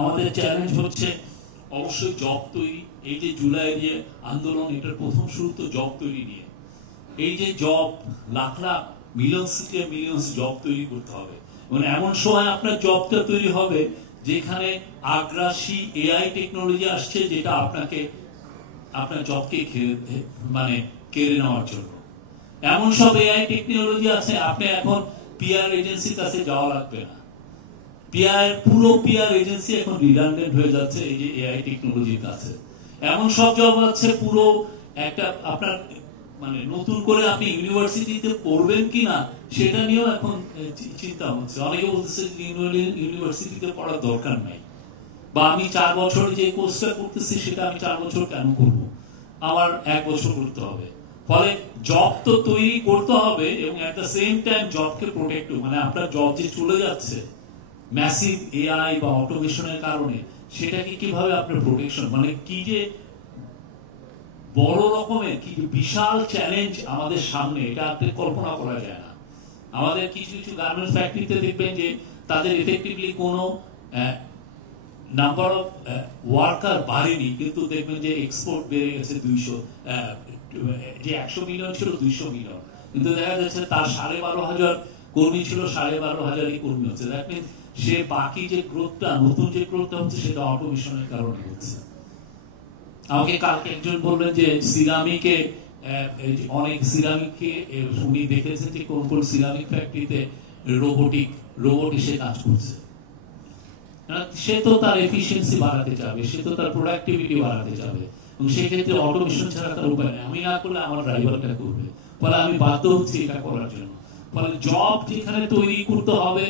আমাদের চ্যালেঞ্জ হচ্ছে অবশ্যই জব তৈরি। এই যে জুলাই যে আন্দোলন, এটার প্রথম শুরু তো জব তৈরি নিয়ে। এই যে job, lakh lakh millions job তৈরি করতে হবে। মানে এমন সময় আপনার জবটা তৈরি হবে যেখানে আগ্রাসী এআই টেকনোলজি আসছে, যেটা আপনাকে আপনার জবকে মানে কেড়ে নেওয়ার জন্য। এমন সব এআই টেকনোলজি আছে, আপনি এখন পিআর এজেন্সির কাছে যাওয়া লাগবে না। পুরো পিআর এজেন্সি এখন রিডান্ডেন্ট হয়ে যাচ্ছে এই যে এআই টেকনোলজির কাছে। এমন সব জব আছে পুরো একটা আপনার মানে নতুন করে আপনি ইউনিভার্সিটিতে পড়বেন কিনা সেটা নিয়েও এখন চিন্তা হচ্ছে। অনেকে বলতেছে ইউনিভার্সিটিতে পড়ার দরকার নাই, বা আমি 4 বছর যে কোর্সটা করতেছি সেটা আমি 4 বছর কেন করব, আমার 1 বছর করতে হবে। ফলে জব তো তৈরি করতে হবে এবং এট দ্য সেম টাইম জবকে প্রোটেক্ট, মানে আপনার জব যে চলে যাচ্ছে ম্যাসিভ এআই বা অটোমেশনের কারণে, সেটাকে কিভাবে আপনার প্রোটেকশন, মানে কি যে বড় রকমের কি বিশাল চ্যালেঞ্জ আমাদের সামনে, এটা আপনি কল্পনা করা যায় না। আমাদের কিছু কিছু গার্মেন্টস ফ্যাক্টরিতে দেখবেন যে তাদের এফেক্টিভলি কোনো নাম্বার অফ ওয়ার্কার বাড়েনি, কিন্তু দেখবেন যে এক্সপোর্ট বেড়ে গেছে 200, যে 100 মিলিয়ন ছিল 200 মিলিয়ন, কিন্তু দেখা যাচ্ছে তার 12,500 কর্মী ছিল, 12,500 কর্মী হচ্ছে। দ্যাট মিনস সে বাকি যে গ্রোথটা, নতুন যে গ্রোথটা হচ্ছে সেটা অটোমেশনের কারণে হচ্ছে। আমাকে কালকে একজন বললেন যে সিরামিকে অনেক সিরামিককে উনি দেখেছেন যে কোন কোন সিরামিক ফ্যাক্টরিতে রোবট এসে কাজ করছে। সে তো তার এফিসিয়েন্সি বাড়াতে চাবে, সে তো তার প্রোডাক্টিভিটি বাড়াতে চাবে, এবং সেক্ষেত্রে অটোমেশন ছাড়া তার উপায় নেই। আমি না করলে আমার ড্রাইভারটা করবে, ফলে আমি বাধ্য হচ্ছি এটা করার জন্য। ফলে জব যেখানে তৈরি করতে হবে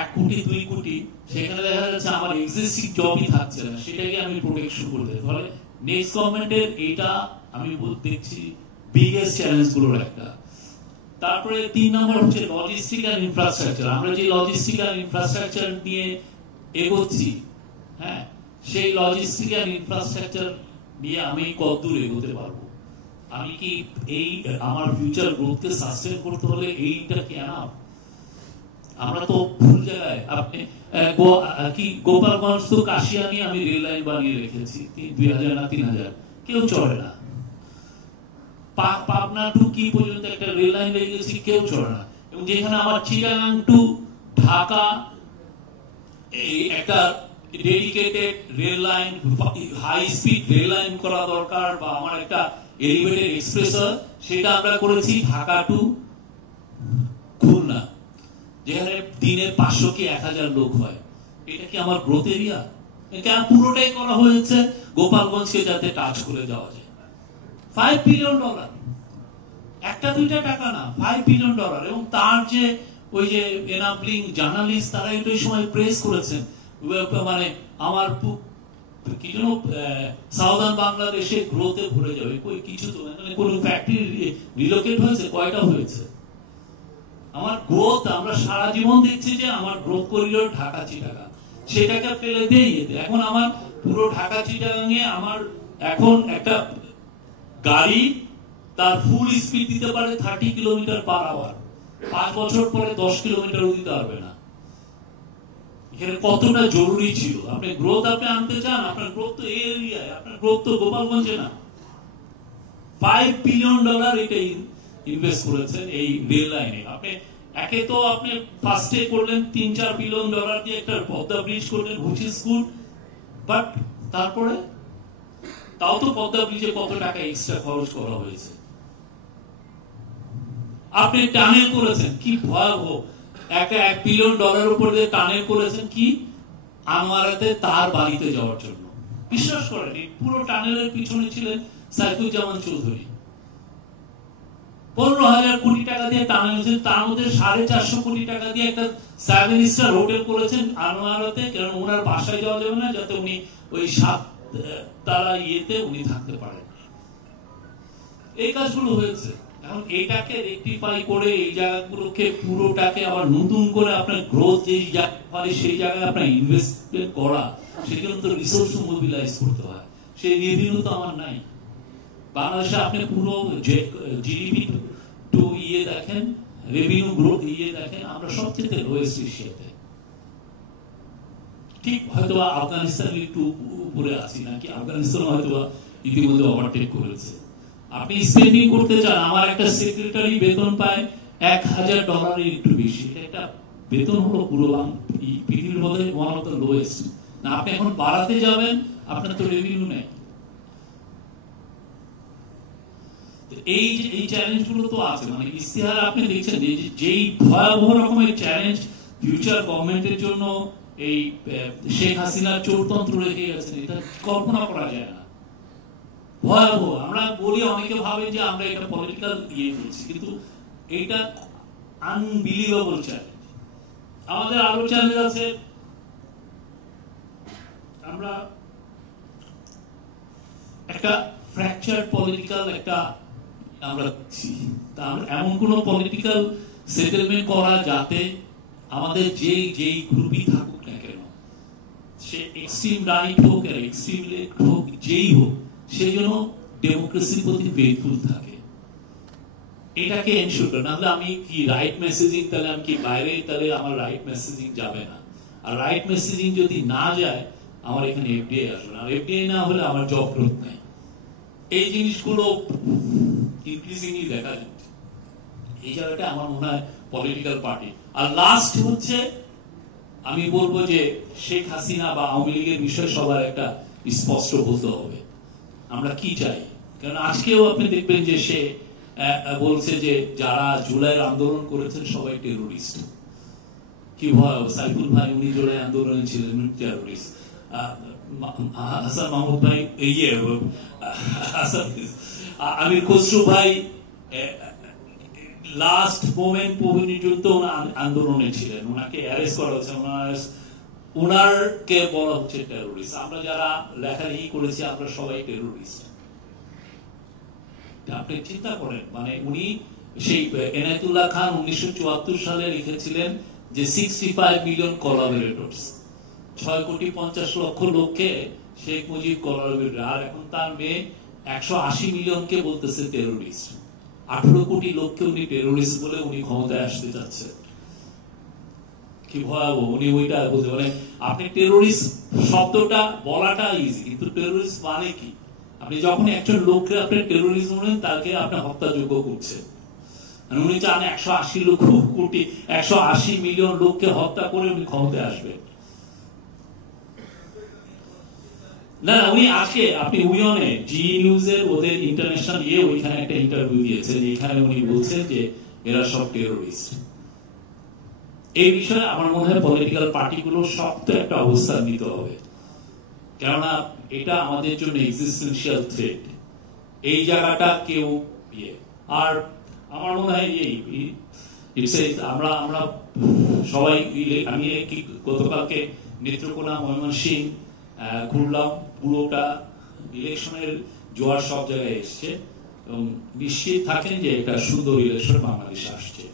1 কোটি 2 কোটি, সেখানে দেখা যাচ্ছে আমার এক্সিস্টিং জবই থাকছে না, সেটাকে আমি প্রোটেকশন করতে। ফলে নেক্সট গভর্নমেন্টের এইটা আমি দেখছি বিগেস্ট চ্যালেঞ্জ গুলোর একটা। তারপরে 3 নম্বর হচ্ছে লজিস্টিক আর ইনফ্রাস্ট্রাকচার। আমরা যে লজিস্টিক আর ইনফ্রাস্ট্রাকচার নিয়ে এগোচ্ছি, হ্যাঁ, সেই লজিস্টিক আর ইনফ্রাস্ট্রাকচার নিয়ে আমি কতদূর এগোতে পারবো? আমি কি এই আমার ফিউচার গ্রোথকে সাস্টেন করতে হলে এইটা কি এনাফ? আমরা তো ভুল জায়গায়। আপনি কি গোপালগঞ্জ তো কাশিয়ানি আমি রেল লাইন বানিয়ে রেখেছি 2000 না 3000, কেউ চড়ে না। পাবনা টু কি পর্যন্ত একটা রেল লাইন রেখেছি, কেউ চড়ে না। এবং যেখানে আমার চিটাগাং টু ঢাকা এই একটা dedicated rail line, high speed rail line করা দরকার, বা আমার একটা এলিভেটেড এক্সপ্রেসর, সেটা আমরা করেছি ঢাকা টু খুলনা, যেখানে দিনে 500 কি 1000 লোক হয়। এটা কি আমার গ্রোথ এরিয়া? এটা পুরোটাই করা হয়েছে গোপালগঞ্জকে যাতে টাচ করে যাওয়া যায়। $5 বিলিয়ন, একটা দুইটা টাকা না, $5 বিলিয়ন। এবং তার যে ওই যে এনাবলিং জার্নালিস্ট, তারা এই সময় প্রেস করেছেন, মানে আমার কি যেন সাউদার্ন বাংলাদেশে গ্রোথে ভরে যাবে। কিছু তো মানে কোন ফ্যাক্টরি রিলোকেট হয়েছে? কয়টা হয়েছে? আমার গ্রোথ, আমরা সারা জীবন দেখছি যে আমার গ্রোথ করিডোর ঢাকা চিটাগাং, সেটাকে ফেলে দেই। এখন আমার পুরো ঢাকা চিটাগাংয়ে আমার এখন একটা গাড়ি তার ফুল স্পিড দিতে পারে 30 কিলোমিটার পার আওয়ার, 5 বছর পরে 10 কিলোমিটারও দিতে পারবে না। এখানে কতটা জরুরি ছিল? আপনি গ্রোথ আপনি আনতে চান, আপনার গ্রোথ তো এই এরিয়ায়, আপনার গ্রোথ তো গোপালগঞ্জে না। $5 বিলিয়ন এটা ইনভেস্ট করেছেন এই রেল লাইনে। আপনি একে তো আপনি ফার্স্টে করলেন $3-4 বিলিয়ন দিয়ে একটা পদ্মা ব্রিজ করলেন, হুইচ ইজ গুড, বাট তারপরে তাও তো পদ্মা ব্রিজে কত টাকা এক্সট্রা খরচ করা হয়েছে। আপনি টানেল করেছেন, কি ভয়াবহ, একটা $1 বিলিয়ন উপরে টানেল করেছেন, কি আনোয়ারাতে তার বাড়িতে যাওয়ার জন্য। বিশ্বাস করেন, পুরো টানেলের পিছনে ছিলেন সাইফুজ্জামান চৌধুরী। 15,000 কোটি টাকা দিয়ে টানেল হয়েছে, তার মধ্যে 450 কোটি টাকা দিয়ে একটা 7 স্টার হোটেল করেছেন আনোয়ারাতে, কারণ ওনার বাসায় যাওয়া যাবে না, যাতে উনি ওই 7 তারা ইয়েতে উনি থাকতে পারেন। এই কাজগুলো হয়েছে। এখন এইটাকে রেকটিফাই করে এই জায়গাগুলোকে পুরোটাকে আবার নতুন করে আপনার গ্রোথ যেই জায়গায়, সেই জায়গায় আপনার ইনভেস্টমেন্ট করা, সেগুলো তো রিসোর্স মোবিলাইজ করতে হয়। সেই রেভিনিউ তো আমার নাই। বাংলাদেশে আপনি পুরো জিডিপি টু ইয়ে দেখেন, রেভিনিউ গ্রোথ ইয়ে দেখেন, আমরা সবচেয়ে লোয়েস্ট এশিয়াতে। ঠিক হয়তো আফগানিস্তান একটু উপরে আছি নাকি, আফগানিস্তান হয়তো ইতিমধ্যে ওভারটেক করেছে। আপনি স্পেন্ডিং করতে চান, আমার একটা সেক্রেটারি বেতন পায় $1000 একটু বেশি, এটা একটা বেতন হলো পুরো পৃথিবীর মধ্যে ওয়ান অফ দ্য লোয়েস্ট। না আপনি এখন বাড়াতে যাবেন, আপনার তো রেভিনিউ নেই। এই চ্যালেঞ্জ গুলো তো আছে, মানে ইস্তেহার আপনি দেখছেন যে যেই ভয়াবহ রকমের চ্যালেঞ্জ ফিউচার গভর্নমেন্টের জন্য এই শেখ হাসিনার চোরতন্ত্র রেখে গেছেন, এটা কল্পনা করা যায় না, ভয়াবহ। আমরা বলি, অনেকে ভাবে যে আমরা এটা পলিটিক্যাল ইয়ে করছি, কিন্তু এটা আনবিলিভেবল চ্যালেঞ্জ। আমাদের আরো চ্যালেঞ্জ আছে, আমরা একটা ফ্র্যাকচার পলিটিক্যাল একটা আমরা এমন কোন পলিটিক্যাল সেটেলমেন্ট করা যাতে আমাদের যেই গ্রুপই থাকুক না কেন, সে এক্সট্রিম রাইট হোক আর এক্সট্রিম লেফট হোক, যেই হোক, সে যেন ডেমোক্রেসির প্রতি ফেথফুল থাকে, এটাকে এনশিওর করে। নাহলে আমি কি রাইট মেসেজিং, তাহলে আমি কি বাইরে, তাহলে আমার রাইট মেসেজিং যাবে না। আর রাইট মেসেজিং যদি না যায়, আমার এখানে এফডিআই আসবে না, আর এফডিআই না হলে আমার জব গ্রোথ নেই। এই জিনিসগুলো ইনক্রিজিংলি দেখা যাচ্ছে। এই জায়গাটা আমার মনে হয় পলিটিক্যাল পার্টি। আর লাস্ট হচ্ছে আমি বলবো যে শেখ হাসিনা বা আওয়ামী লীগের বিষয়ে সবার একটা স্পষ্ট বলতে হবে আমরা কি চাই। কারণ আজকেও আপনি দেখবেন যে সে বলছে যে যারা জুলাইয়ের আন্দোলন করেছেন সবাই টেরোরিস্ট। কি ভয়, সাইফুল ভাই উনি জুলাই আন্দোলনে ছিলেন, টেরোরিস্ট। হাসান মাহমুদ ভাই, আমির খসরু ভাই লাস্ট মোমেন্ট পর্যন্ত আন্দোলনে ছিলেন, ওনাকে অ্যারেস্ট করা হচ্ছে, ওনারকে বলা হচ্ছে টেরোরিস্ট। আমরা যারা লেখালেখি করেছি আমরা সবাই টেরোরিস্ট। আপনি চিন্তা করেন, মানে উনি সেই এনায়েতুল্লাহ খান 1974 সালে লিখেছিলেন যে 65 মিলিয়ন কোলাবোরেটরস, 6,50,00,000 লোককে শেখ মুজিব কোলাবোরেটর, আর এখন তার মেয়ে 180 মিলিয়নকে বলতেছে টেরোরিস্ট। 18 কোটি লোককে উনি টেরোরিস্ট বলে উনি ক্ষমতায় আসতে যাচ্ছে। কি ভয়াবহ, উনি ওইটা বলতে, মানে আপনি টেরোরিস্ট শব্দটা বলাটা ইজি, কিন্তু টেরোরিস্ট মানে কি? আপনি যখন একজন লোককে আপনি টেরোরিস্ট বলেন, তাকে আপনি হত্যাযোগ্য করছেন। উনি চান 180 মিলিয়ন লোককে হত্যা করে উনি ক্ষমতায় আসবেন। না, উনি আজকে আপনি উইয়নে জি নিউজের ওদের ইন্টারন্যাশনাল ওইখানে একটা ইন্টারভিউ দিয়েছেন, এখানে উনি বলছেন যে এরা সব টেরোরিস্ট। এই বিষয়ে আমার মনে হয় পলিটিক্যাল পার্টিগুলো শক্ত একটা অবস্থান নিতে হবে, কেননা এটা আমাদের জন্য এক্সিস্টেন্সিয়াল থ্রেট। এই জায়গাটা কেউ আর আমার মনে হয় আমরা সবাই, আমি গতকালকে নেত্রকোনা, ময়মনসিংহ ঘুরলাম, পুরোটা ইলেকশনের জোয়ার সব জায়গায় এসছে, এবং নিশ্চিত থাকেন যে একটা সুন্দর ইলেকশন বাংলাদেশে আসছে।